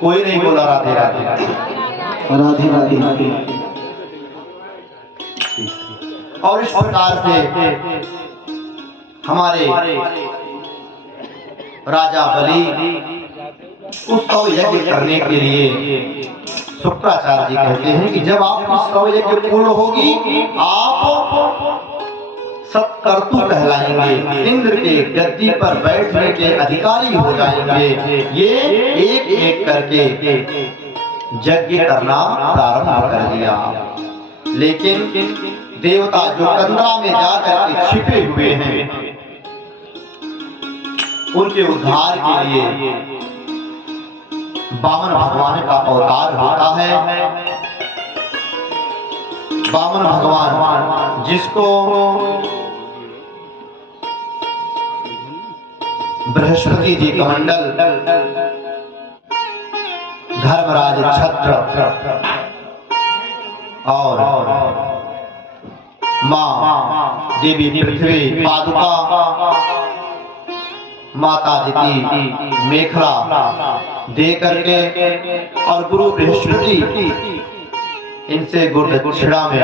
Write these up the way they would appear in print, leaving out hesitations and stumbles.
कोई नहीं बोला राधे राधे राधे राधे। और इस प्रकार से हमारे राजा बलि उस 100 यज्ञ करने के लिए शुक्राचार्य जी कहते हैं कि जब आपकी 100 यज्ञ पूर्ण होगी आप सत्कर्तु कहलाएंगे, इंद्र के गद्दी पर बैठने के अधिकारी हो जाएंगे। ये एक एक करके यज्ञ करना प्रारंभ कर दिया। लेकिन देवता जो कंदरा में जाकर के छिपे हुए हैं, उनके उद्धार के लिए वामन भगवान का अवतार होता है। वामन भगवान जिसको बृहस्पति जी कमंडल, धर्मराज छत्र और मां देवी पृथ्वी पादुका, माता दिति मेखला दे करके और गुरु बृहस्पति इनसे गुरु दक्षिणा में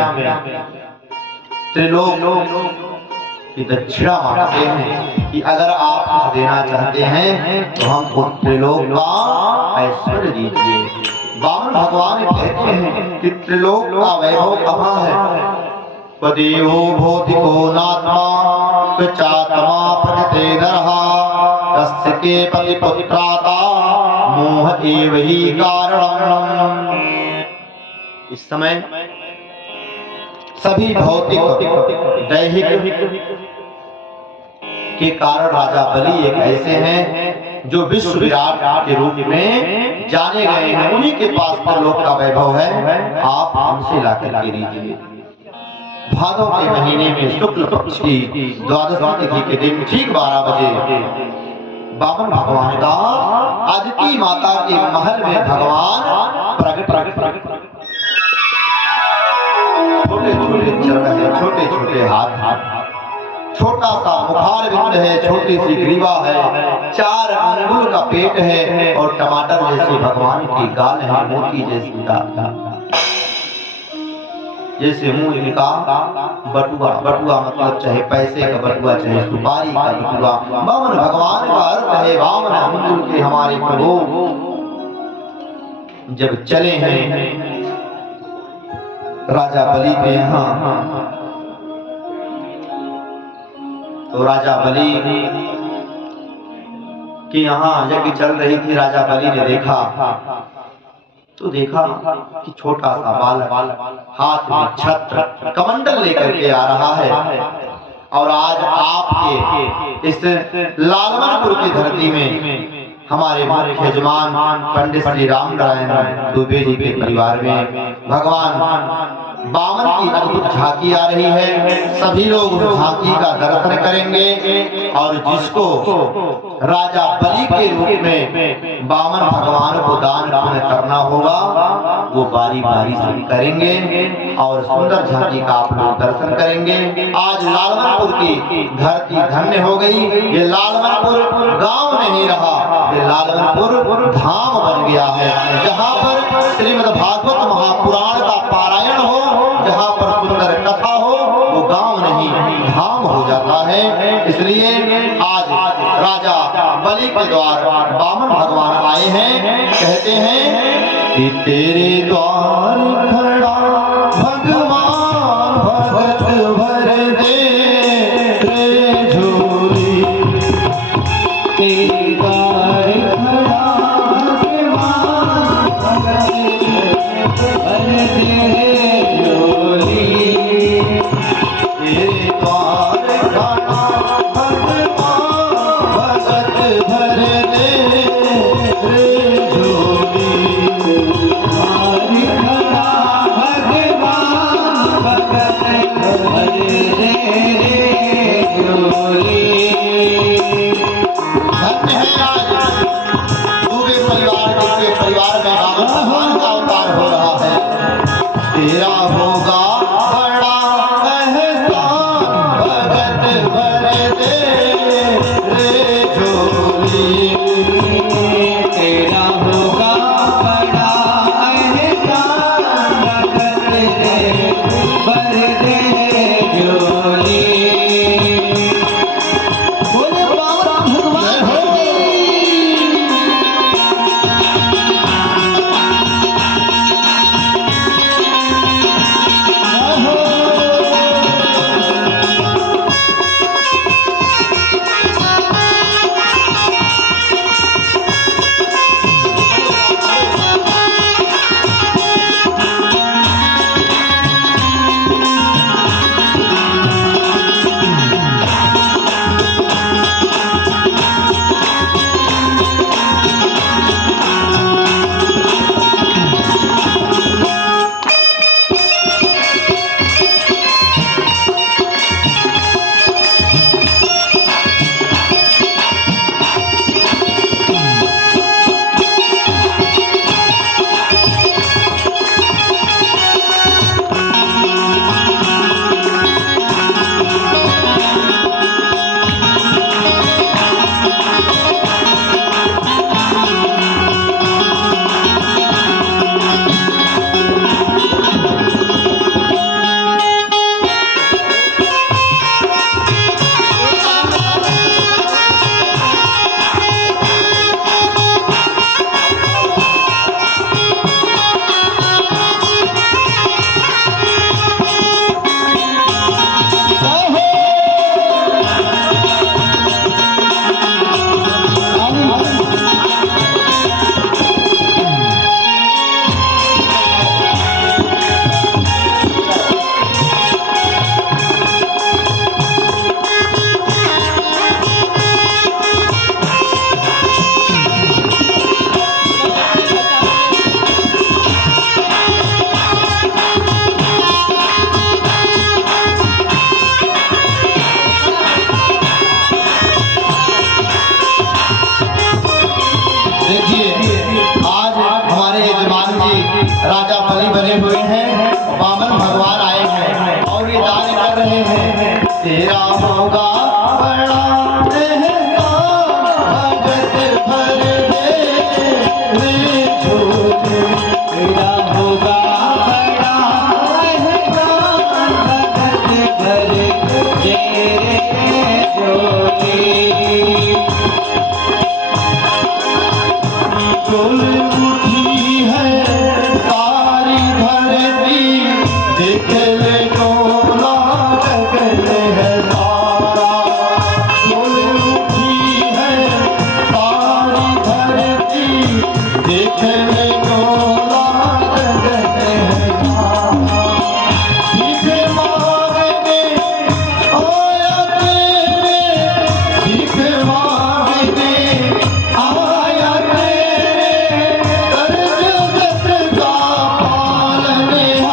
त्रिलोक की दक्षिणा मांगते हैं कि अगर आप कुछ देना चाहते हैं तो हमको त्रिलोक का ऐश्वर्य दीजिए। वामन भगवान कहते हैं कि त्रिलोक का वैभव कहाँ है? पदेहो भौतिको नात्मा चात्मा प्रकृते नरहा तस्य के पति पुत्राता मोह एव ही कारणम। इस समय सभी भौतिक दैहिक के कारण राजा बलि एक ऐसे हैं जो विश्व विराट के रूप में जाने गए हैं। उन्हीं के पास त्रिलोक का वैभव है, आप हमसे ला कर दीजिए। भादव के महीने में शुक्ल पक्ष की द्वादशी तिथि के दिन ठीक 12 बजे वामन भगवान का अदिति माता के महल में भगवान प्रकट। छोटे छोटे चरण है, छोटे छोटे हाथ, छोटा सा मुखारविंद है, छोटी सी ग्रीवा है, 4 अंगुल का पेट है और टमाटर जैसे भगवान की गाल है, मोती जैसी दांत, जैसे मुंह इनका बटुआ। बटुआ मतलब चाहे पैसे का बटुआ, चाहे सुपारी का बटुआ। वामन भगवान का अर्थ है वामन अंगुल के हमारे प्रभु जब चले हैं राजा बलि के यहाँ, तो राजा बलि कि यहाँ यज्ञ चल रही थी। राजा बलि ने देखा तो देखा कि छोटा सा बाल हाथ में छत्र कमंडल लेकर के आ रहा है। और आज आपके इस लालमनपुर की धरती में हमारे मुख्य यजमान पंडित श्री राम नारायण दुबे जी के परिवार में भगवान वामन की अद्भुत झांकी आ रही है। सभी लोग उस झांकी का दर्शन करेंगे और जिसको राजा बलि के रूप में वामन भगवान को दान पुण्य करना होगा वो बारी बारी से करेंगे और सुंदर झांकी का आप लोग दर्शन करेंगे। आज लालमनपुर की धरती धन्य हो गई। ये लालमनपुर गांव नहीं रहा, ये लालमनपुर धाम बन गया है, जहाँ पर श्रीमद् भागवत महापुराण का पारायण हो, जहाँ पर सुंदर कथा हो, वो गांव नहीं धाम हो जाता है। इसलिए आज राजा बलि के द्वार वामन भगवान आए हैं। कहते हैं कि तेरे द्वार खड़ा भगवान भगत भर दे रे झोली, तेरे द्वार खड़ा भगवान भगत भर दे झोली, तेरे द्वार खड़ा भगवान भगत भर दे रे झोली, तेरा होगा बड़ा एहसान भगत भर दे रे झोली, तेरा होगा डोल उठी है सारी धरती, देख ले डोला गगन है सारा। डोल उठी है सारी धरती, देख ले डोला गगन है सारा। भीख मांगने आया तेरे, भीख मांगने आया तेरे, कर जगत का पालनहारा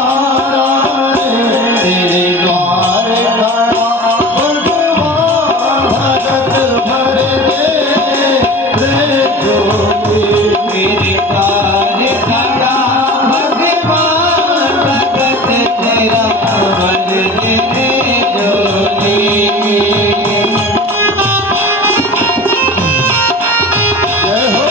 रे। तेरे द्वार खड़ा भगवान, भगत भर दे रे ज्योति। मेरे द्वार खड़ा भगवान, भगत तेरा भर दे ज्योति। जय हो।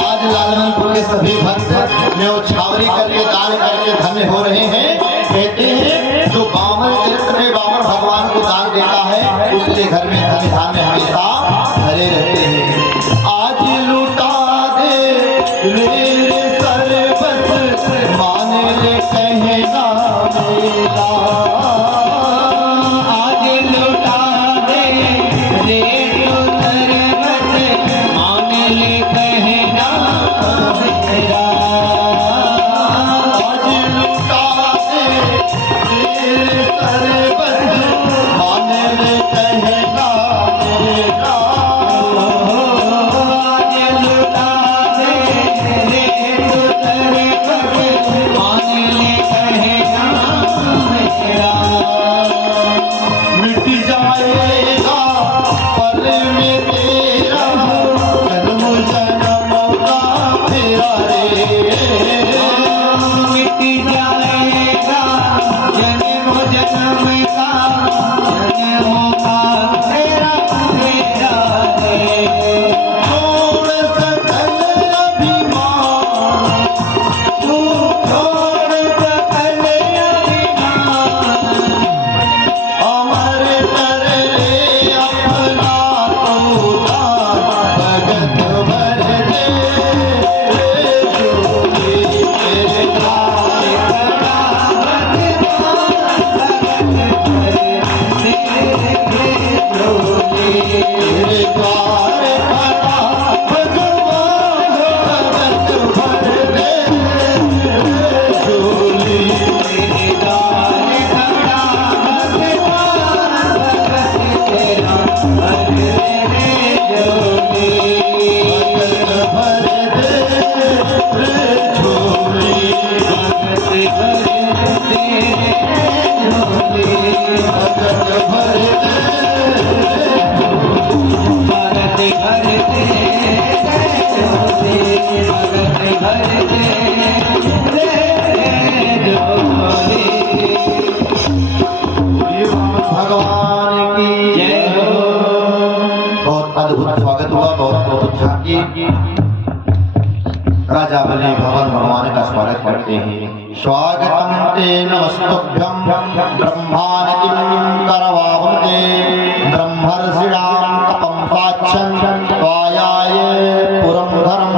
आज लालनपुर के सभी भक्त न्यौछावरी करके दान करके धन्य हो रहे हैं। कहते हैं जो बामन चरित्र में बामन भगवान को दान देता है, उसके घर में धन धान्य हमेशा भरे रहते हैं। आज लुटा दे रे सर्वस, मान ले कहना मेरा। आज लुटा दे रे सर्वस, मान ले कहना मेरा। आज लुटा दे रे सर्वस, मान ले कहना मेरा। आज लुटा दे रे सर्वस, मान ले कहना मेरा। मिट जाएगा पल में तेरा जन्म जन्म का फेरा रे। मिट जाएगा जन्म जन्म का, जन्मों का तेरा तेरा रे। छोड़ सकल अभिमान, तू छोड़ सकल अभिमान, अमर कर ले अपना तू दान, भगत भर दे रे ज्योति। तेरे द्वार खड़ा तेरे द्वार खड़ा भगवान, भगत भर दे रे ज्योति। तेरे द्वार खड़ा भगवान, भगत तेरा भर दे ज्योति। भगत भर दे रे झोली, भगत भर दे ज्योति। भगत भर दे भगत भर दे ज्योति। भगत भर दे ज्योति। भगवान की जय हो। बहुत अद्भुत स्वागत हुआ, बहुत बहुत झांकी। राजा बलि भवन भगवान का स्वागत करते हैं। स्वागतम ते नमस्तुभ्यं ब्रह्माण किं करवावते, ब्रह्मर्षिणां तपं साक्षं त्वायाय पुरं धर्म।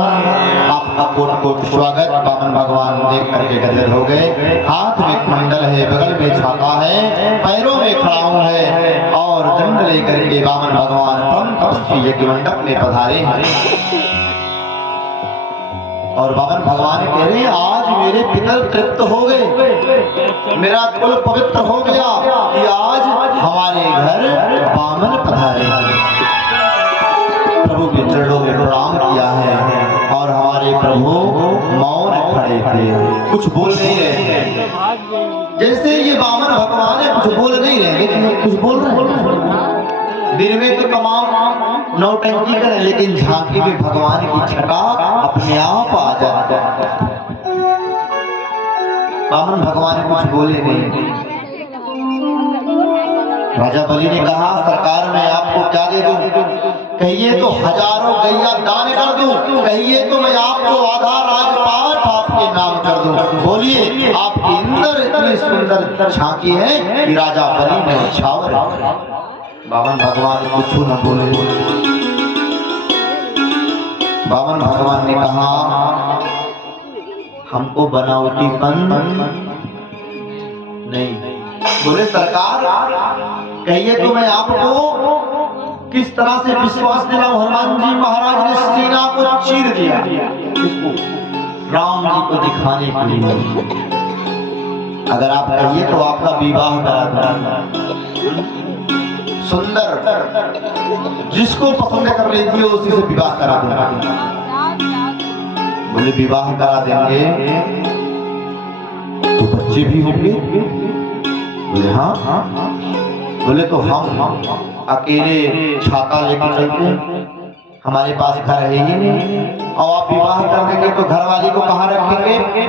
आपका कोट कोट स्वागत। बामन भगवान देख करके गदगद हो गए। हाथ में कमंडल है, बगल में छाता है, पैरों में खड़ाऊं है और दंड लेकर के बामन भगवान परम तपस्वी यज्ञ मंडप में पधारे हैं। और वामन भगवान कह रहे हैं आज मेरे पितर तृप्त हो गए, मेरा कुल पवित्र हो गया कि आज हमारे घर वामन पधारे। प्रभु के चरणों में प्रणाम किया है और हमारे प्रभु मौन खड़े थे, कुछ बोल नहीं रहे। जैसे ये वामन भगवान है, कुछ बोल नहीं रहे लेकिन कुछ बोल रहे हैं। दिन में तो तमाम नौटंकी करें लेकिन झांकी में भगवान की छटा अपने आप आ जाता है। वामन भगवान कुछ बोले नहीं। राजा बलि ने कहा सरकार मैं आपको क्या दे दूं? कहिए तो हजारों गैया दान कर दूं, कहिए तो मैं आपको आधा राजपाट आपके नाम कर दूं। बोलिए आपके अंदर इतनी सुंदर झांकी है कि राजा बलि ने छावर। वामन भगवान कुछ न बोले। वामन भगवान ने कहा हमको बनावटीपन नहीं। बोले सरकार कहिए तो मैं आपको किस तरह से विश्वास दिलाऊं? हनुमान जी महाराज ने सीना को चीर दिया, इसको राम जी को दिखाने के लिए। अगर आप कहिए तो आपका विवाह करा दूं, सुंदर जिसको पसंद कर लीजिए उसी से विवाह करा दूंगा। बोले विवाह करा देंगे तो बच्चे भी होंगे? बोले हाँ। बोले तो हम अकेले छाता लेकर चलते हैं, हमारे पास घर है ही नहीं, और आप विवाह कर देंगे तो घरवाली को कहाँ रखेंगे?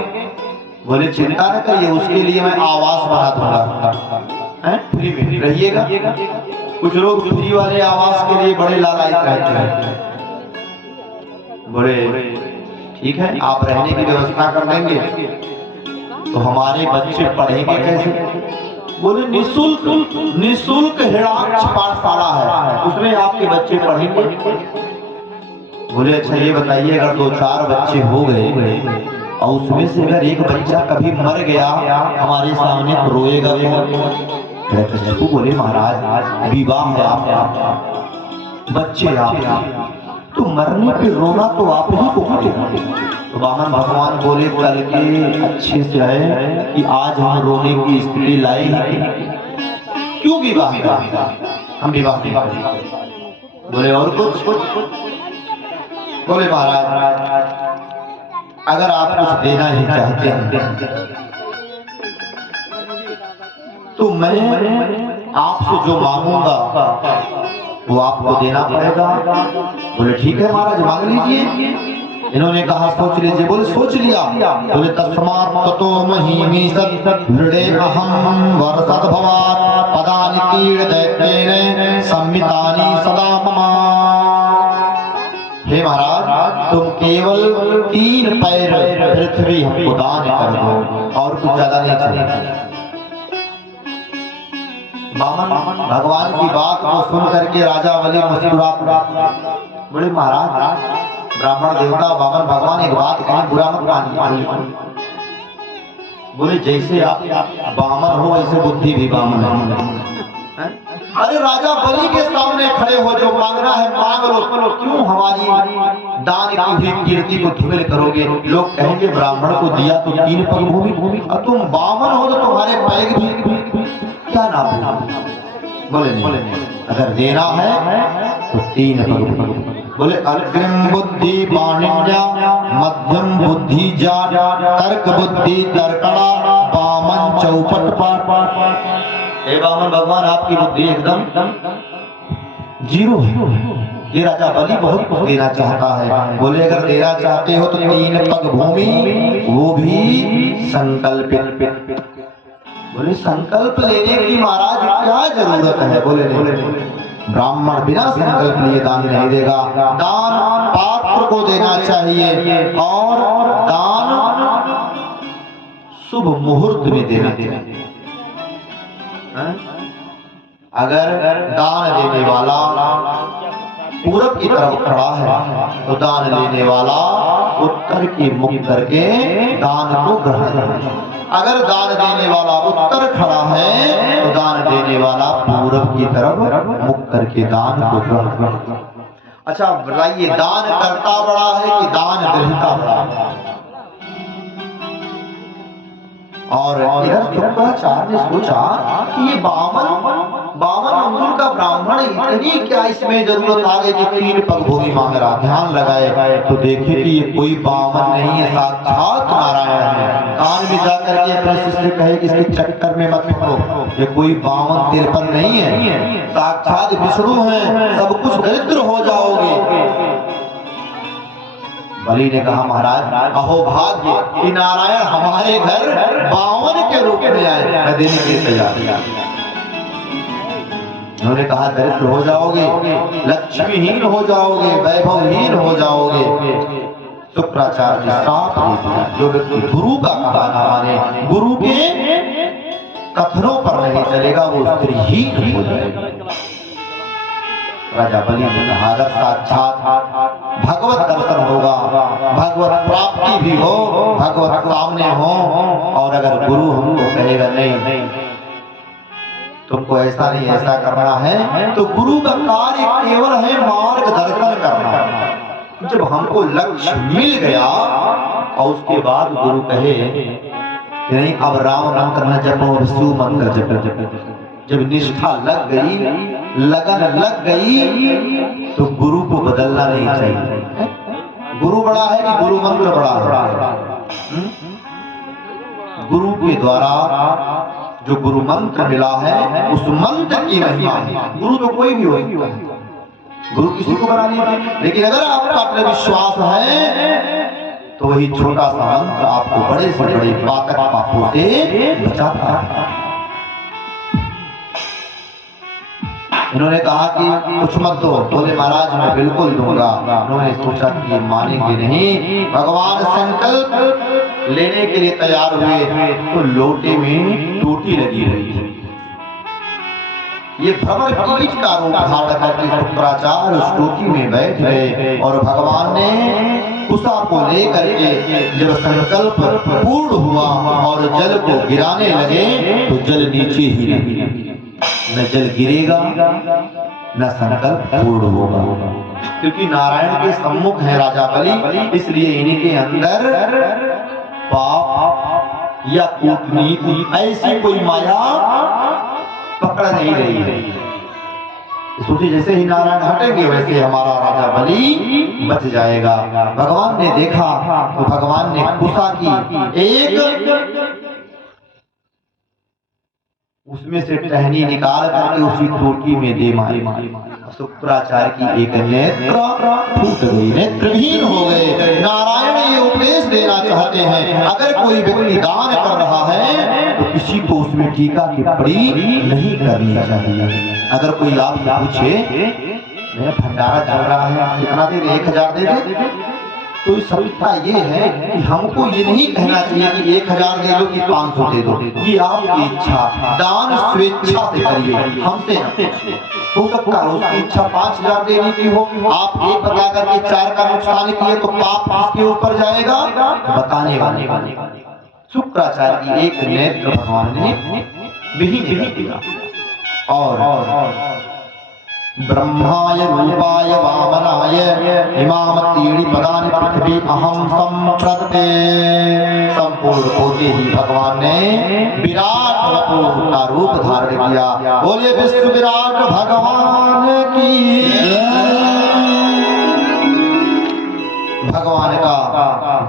बोले चिंता न करिए उसके लिए मैं आवास बना दूंगा, फ्री में रहिएगा। कुछ लोग फ्री वाले आवास के लिए बड़े लालायित रहते हैं। बोले ठीक है आप रहने की व्यवस्था कर देंगे तो हमारे बच्चे पढ़ेंगे कैसे? बोले निःशुल्क हिराक्ष पाठशाला है, उसमें आपके बच्चे पढ़ेंगे। बोले अच्छा ये बताइए अगर 2-4 बच्चे हो गए और उसमें से अगर एक बच्चा कभी मर गया हमारे सामने तो रोएगा कौन? बोले महाराज विवाह है आप, बच्चे आप, तो मरने पे रोना तो आप ही को पड़ेगा। तो वामन भगवान बोले कल के अच्छे से है कि आज हम रोने की स्थिति लाए क्यों विवाह हम विवाह नहीं करेंगे। बोले और कुछ? बोले महाराज अगर आप कुछ देना ही चाहते हैं तो मैं आपसे जो मांगूंगा वो आपको देना पड़ेगा। बोले ठीक है महाराज मांग लीजिए। इन्होंने कहा सोच लीजिए। बोले सोच लिया। बोले तस्मात् ततो महीमी सदृढे अहं वर्षद भवात् पदानि तीर्ण दैत्येन संमितानि सदा मम। हे महाराज तुम केवल 3 पैर पृथ्वी हमको दान कर दो और कुछ ज्यादा नहीं चाहिए। वामन भगवान की बात को सुन करके राजा बलि मुस्कुरा पड़ा। बोले महाराज ब्राह्मण देवता वामन भगवान एक बात कहें बुरा मत मानिए। बोले जैसे आप वामन हो वैसे बुद्धि भी वामन है। अरे राजा बलि के सामने खड़े हो, जो मांगना है मांग लो, क्यों हमारी दान की हुई कीर्ति को धूमिल करोगे? लोग कहेंगे ब्राह्मण को दिया तो 3 पग भूमि और तुम वामन हो तो तुम्हारे पैर भी क्या नाम? बोले नहीं, अगर देना है तो 3 पग। बोले अग्रिम बुद्धि पाणिन्या मध्यम बुद्धि जा तर्क बुद्धि तर्कड़ा वामन चौपट पर। हे वामन भगवान आपकी बुद्धि एकदम 0 है। ये राजा बलि बहुत कुछ देना चाहता है। बोले अगर देना चाहते हो तो 3 पग भूमि, वो भी संकल्पित। बोले संकल्प लेने की महाराज क्या जरूरत है? बोले नहीं, ब्राह्मण बिना संकल्प लिए दान नहीं देगा। दान पात्र को देना चाहिए और दान शुभ मुहूर्त में देना चाहिए। अगर दान देने वाला पूरब की तरफ खड़ा है तो दान लेने वाला उत्तर की मुख करके दान को ग्रहण करे। अगर दान देने वाला उत्तर खड़ा है तो दान देने वाला पूरब की तरफ मुख करके दान को ग्रहण करे। अच्छा बताइए दान करता बड़ा है कि दान ग्रहीता बड़ा है? और इधर शुक्राचार्य ने सोचा कि ये बावन अंगुल का ब्राह्मण इतनी क्या इसमें जरूरत आ गई कि 3 पग भूमि मांग रहा। ध्यान लगाए तो देखे कि ये कोई बावन नहीं है, साक्षात नारायण है। कान में जाकर के अपने शिष्य कहे कि इसके चक्कर में मत पड़ो, ये कोई 52-53 नहीं है, साक्षात विष्णु है, सब कुछ दरिद्र हो जाओगे। बलि ने कहा महाराज अहो भाग्य कि नारायण हमारे घर 52 के रूप में आए, मैं देने के लिए तैयार। उन्होंने कहा दरिद्र हो जाओगे, लक्ष्मीहीन हो जाओगे, वैभवहीन हो जाओगे। शुक्राचार्य ने श्राप दे दिया, जो व्यक्ति गुरु का कहा माने, गुरु के कथनों पर नहीं चलेगा, वो स्त्रीहीन हो जाएगा। राजा बलि ने कहा अगर साक्षात भगवत दर्शन होगा, भगवत प्राप्ति भी हो, भगवत सामने हो, और अगर गुरु हमको कहेगा नहीं तुमको ऐसा नहीं ऐसा करना है, तो गुरु का कार्य केवल है मार्गदर्शन करना। जब हमको लक्ष्य मिल गया और उसके बाद गुरु कहे नहीं अब राम मंत्र न जपो, विष्णु मंत्र जपो, जब निष्ठा लग गई, लगन लग गई, तो गुरु को बदलना नहीं चाहिए। गुरु बड़ा है कि गुरु मंत्र बड़ा है? गुरु के द्वारा जो गुरु मंत्र मिला है उस मंत्र की महिमा है। गुरु तो कोई भी हो, गुरु किसी को बना नहीं, लेकिन अगर आपका अपना विश्वास है तो वही छोटा सा मंत्र आपको बड़े से बड़े पातक पापों से बचाता है। इन्होंने कहा कि कुछ मत दो, बोले महाराज मैं बिल्कुल दूंगा। उन्होंने सोचा कि ये मानेंगे नहीं। भगवान संकल्प लेने के लिए तैयार हुए तो लोटे में टूटी लगी हुई है। ये भ्रमर कीट का रूप धारण करके शुक्राचार्य उस टोटी में बैठ गए और भगवान ने कुशा को लेकर के जब संकल्प पूर्ण हुआ और जल को गिराने लगे तो जल नीचे ही लगी, न जल गिरेगा न संकल्प पूर्ण होगा, क्योंकि नारायण के सम्मुख है राजा बलि, इसलिए इनके अंदर पाप या कूटनीति ऐसी कोई माया पकड़ नहीं रही है। सोचिए जैसे ही नारायण हटेंगे वैसे हमारा राजा बलि बच जाएगा। भगवान ने देखा तो भगवान ने कुशा की एक उसमें से टहनी निकाल करके उसी टोटी में दे मारी। शुक्राचार्य की एक नेत्र फूट गई, नेत्रहीन हो गए। नारायण ये उपदेश देना चाहते हैं अगर कोई व्यक्ति दान कर रहा है तो किसी को उसमें टीका टिप्पणी नहीं करनी चाहिए। अगर कोई आपसे पूछे मेरा भंडारा चल रहा है कितना दे, 1000 दे दे, तो सभ्यता ये है कि हमको ये नहीं कहना चाहिए कि 1000 दे दो कि 500 दे दो, ये आपकी इच्छा, दान स्वेच्छा से करिए, हमसे हो सकता है उसकी इच्छा 5000 देने की हो, आप एक बता करके 4 का नुकसान किए तो पाप किसके ऊपर जाएगा? बताने वाले। शुक्राचार्य की एक नेत्र भगवान ने विहीन कर दिया और ब्रह्माय रूपाय वामनाय इमाम तीड़ी पदानि पृथ्वी अहम संप्रदते। संपूर्ण होते ही भगवान ने विराट वपु का रूप धारण किया। बोले विश्व विराट भगवान की। भगवान का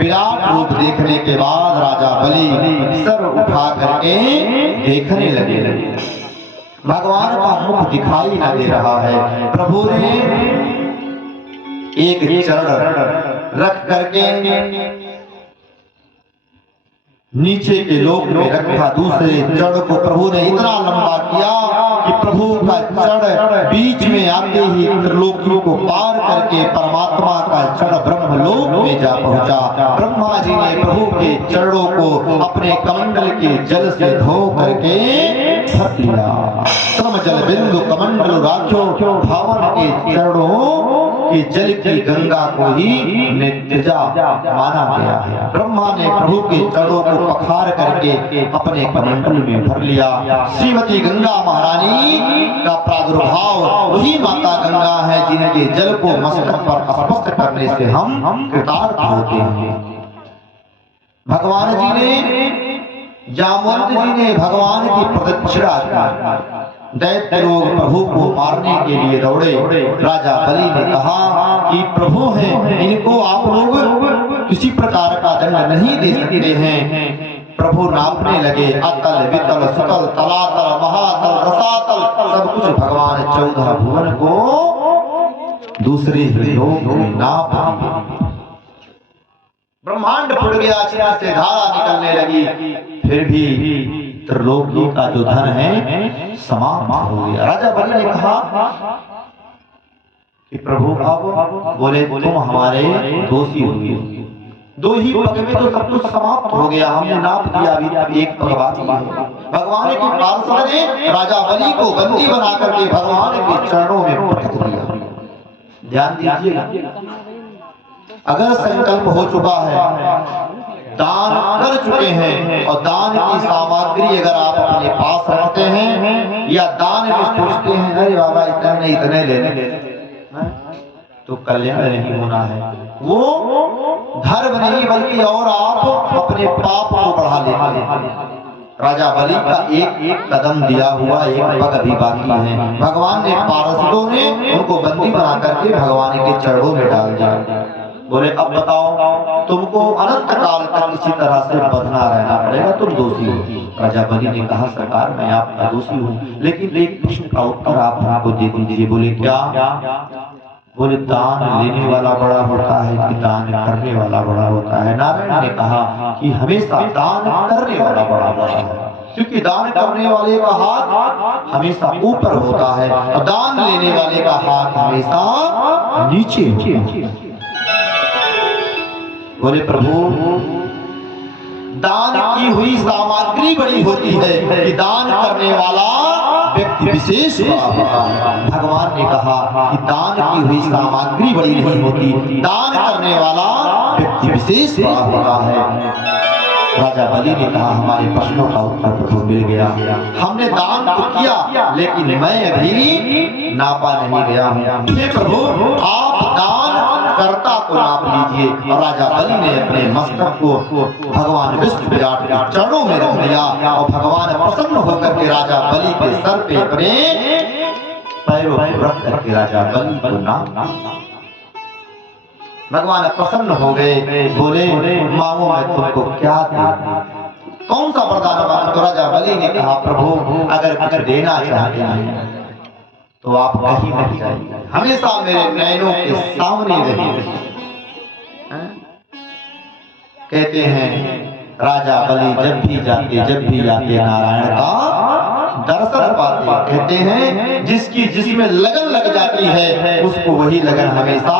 विराट रूप देखने के बाद राजा बलि सर उठा करके देखने लगे। भगवान का मुख दिखाई न दे रहा है। प्रभु ने एक चरण रख करके नीचे के लोक में रखा, दूसरे चरण को प्रभु ने इतना लंबा किया कि प्रभु का चरण बीच में आते ही त्रिलोकियों को पार करके परमात्मा का चरण ब्रह्मलोक में जा पहुंचा। ब्रह्मा जी ने प्रभु के चरणों को अपने कमंडल के जल से धो करके भर लिया। श्रम जल बिंदु कमंडल राख्यो, भवन के चरणों के जल की गंगा को ही नित्या माना गया है। ब्रह्मा ने प्रभु के चरणों को पखार करके अपने कमंडल में भर लिया। श्रीमती गंगा महारानी का प्रादुर्भाव वही माता गंगा है जिनके जल को मस्तक पर स्पर्श करने से हम कृतार्थ होते हैं। भगवान जी ने जामवंत जी ने भगवान की प्रदक्षिणा की। दैत्य लोग प्रभु को मारने के लिए दौड़े। राजा बलि ने कहा कि प्रभु हैं, इनको आप लोग किसी प्रकार का दंड नहीं दे सकते हैं। प्रभु नापने लगे, अतल वितल सुतल तलातल महातल रसातल सब कुछ भगवान 14 भुवन को दूसरे ही लोग नाप दिए। ब्रह्मांड फूट गया, चिन्ह से धारा निकलने लगी, फिर भी त्रिलोकी का जो धन है समाप्त हो गया। राजा बलि ने कहा कि प्रभु अब बोले तुम हमारे दोषी हो, 2 ही पग में तो सब कुछ समाप्त हो गया, हमने नाप दिया, अभी एक पग बाकी है। भगवान के पार्षद ने राजा बलि को बंदी बना करके भगवान के चरणों में पटक दिया। ध्यान दीजिए, अगर संकल्प हो चुका है, दान कर चुके हैं और दान की सामग्री अगर आप अपने पास रखते हैं या दान में सोचते हैं अरे बाबा इतने लेने तो कल्याण नहीं होना है, वो धर्म नहीं बल्कि और आप अपने पाप को बढ़ा लेते हैं। राजा बलि का एक कदम दिया हुआ, एक पग अभी बाकी है। भगवान ने पार्षदों ने उनको बंदी बना करके भगवान के चरणों में डाल दिया। बोले अब बताओ, तुमको अनंत काल तक इसी तरह से बंधना रहना पड़ेगा, तुम दोषी हो। राजा बलि ने कहा सरकार मैं आपका दोषी हूँ, लेकिन एक प्रश्न का उत्तर आप हमको दे दीजिए। बोले क्या? बोले दान लेने वाला बड़ा होता है कि दान करने वाला बड़ा होता है? नारायण ने कहा कि हमेशा दान करने वाला बड़ा होता है, क्योंकि दान करने वाले का हाथ हमेशा ऊपर होता है और दान लेने वाले का हाथ हमेशा नीचे होता है। बोले प्रभु दान की हुई सामग्री बड़ी होती है कि दान करने वाला व्यक्ति विशेष होता है। भगवान ने कहा कि दान की हुई सामग्री बड़ी नहीं होती, दान करने वाला व्यक्ति विशेष होता है। राजा बलि ने कहा हमारे प्रश्नों का उत्तर प्रभु मिल गया, हमने दान तो किया लेकिन मैं अभी नापा नहीं गया हूँ। हे प्रभु आप दान कर्ता को नाप लीजिए। और राजा बलि ने अपने मस्तक को भगवान विष्णु विराट के चरणों में रख दिया और भगवान प्रसन्न होकर के राजा बलि के सर पे अपने पैरों को रख करके राजा बलि को नाप। भगवान प्रसन्न हो गए, बोले मांगो मैं तुमको क्या दूं, कौन सा वरदान मांगो? तो राजा बलि ने कहा प्रभु अगर कुछ देना चाहते हैं तो आप कहीं नहीं जाइए, हमेशा मेरे नैनों के सामने रहिए। कहते हैं राजा बलि जब भी जाते नारायण का दर्शन पाते। कहते हैं जिसमें लगन लग जाती है उसको वही लगन हमेशा